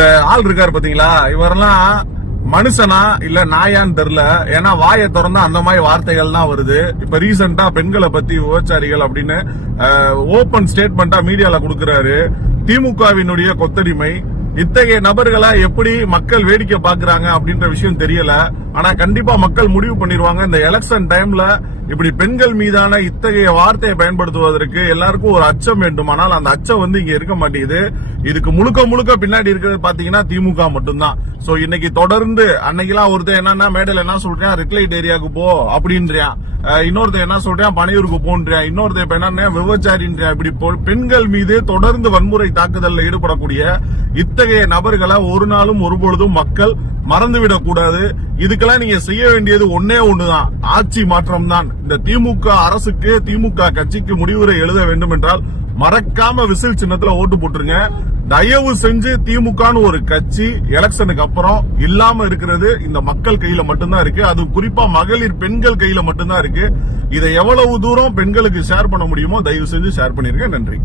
இந்த ஆள் இருக்காரு பாத்தீங்களா, இவரெல்லாம் மனுஷனா இல்ல நாயான்னு தெரியல. ஏன்னா வாயை திறந்தா அந்த மாதிரி வார்த்தைகள் தான் வருது. இப்ப ரீசெண்டா பெண்களை பத்தி விபச்சாரிகள் அப்படின்னு ஓபன் ஸ்டேட்மெண்டா மீடியால கொடுக்கறாரு. திமுகவினுடைய கொத்தடிமை. இத்தகைய நபர்களை எப்படி மக்கள் வேடிக்கை பாக்குறாங்க அப்படின்ற விஷயம் தெரியல. ஆனா கண்டிப்பா மக்கள் முடிவு பண்ணிருவாங்க. இந்த எலெக்ஷன் டைம்ல இப்படி பெண்கள் மீதான இத்தகைய வார்த்தையை பயன்படுத்துவதற்கு எல்லாருக்கும் ஒரு அச்சம் வேண்டும். ஆனால் அந்த அச்சம் இங்க இருக்க மாட்டேங்குது. இதுக்கு முழுக்க முழுக்க பின்னாடி இருக்கிறது பாத்தீங்கன்னா திமுக மட்டும்தான். சோ இன்னைக்கு தொடர்ந்து அன்னைக்கெல்லாம் ஒருத்தர் என்னன்னா மேடையில என்ன சொல்றேன், ரெட்லைட் ஏரியாவுக்கு போ அப்படின்றான். இன்னொருத்தர் என்ன சொல்றேன், பனையூருக்கு போன்றான். இன்னொருத்தர் இப்ப என்ன விபச்சாரின்றான். இப்படி பெண்கள் மீது தொடர்ந்து வன்முறை தாக்குதல்ல ஈடுபடக்கூடிய இத்தகைய நபர்களை ஒரு நாளும் ஒருபொழுதும் மக்கள் மறந்துவிடக் கூடாது. இதுக்கெல்லாம் நீங்க செய்ய வேண்டியது ஒன்னே ஒண்ணுதான், ஆட்சி மாற்றம் தான். இந்த திமுக அரசுக்கு, திமுக கட்சிக்கு முடிவுரை எழுத வேண்டும் என்றால் மறக்காம விசில் சின்னத்துல ஓட்டு போட்டுருங்க. தயவு செஞ்சு திமுகன்னு ஒரு கட்சி எலெக்ஷனுக்கு அப்புறம் இல்லாம இருக்கிறது இந்த மக்கள் கையில மட்டும்தான் இருக்கு. அது குறிப்பா மகளிர் பெண்கள் கையில மட்டும்தான் இருக்கு. இதை எவ்வளவு தூரம் பெண்களுக்கு ஷேர் பண்ண முடியுமோ தயவு செஞ்சு ஷேர் பண்ணிருங்க. நன்றி.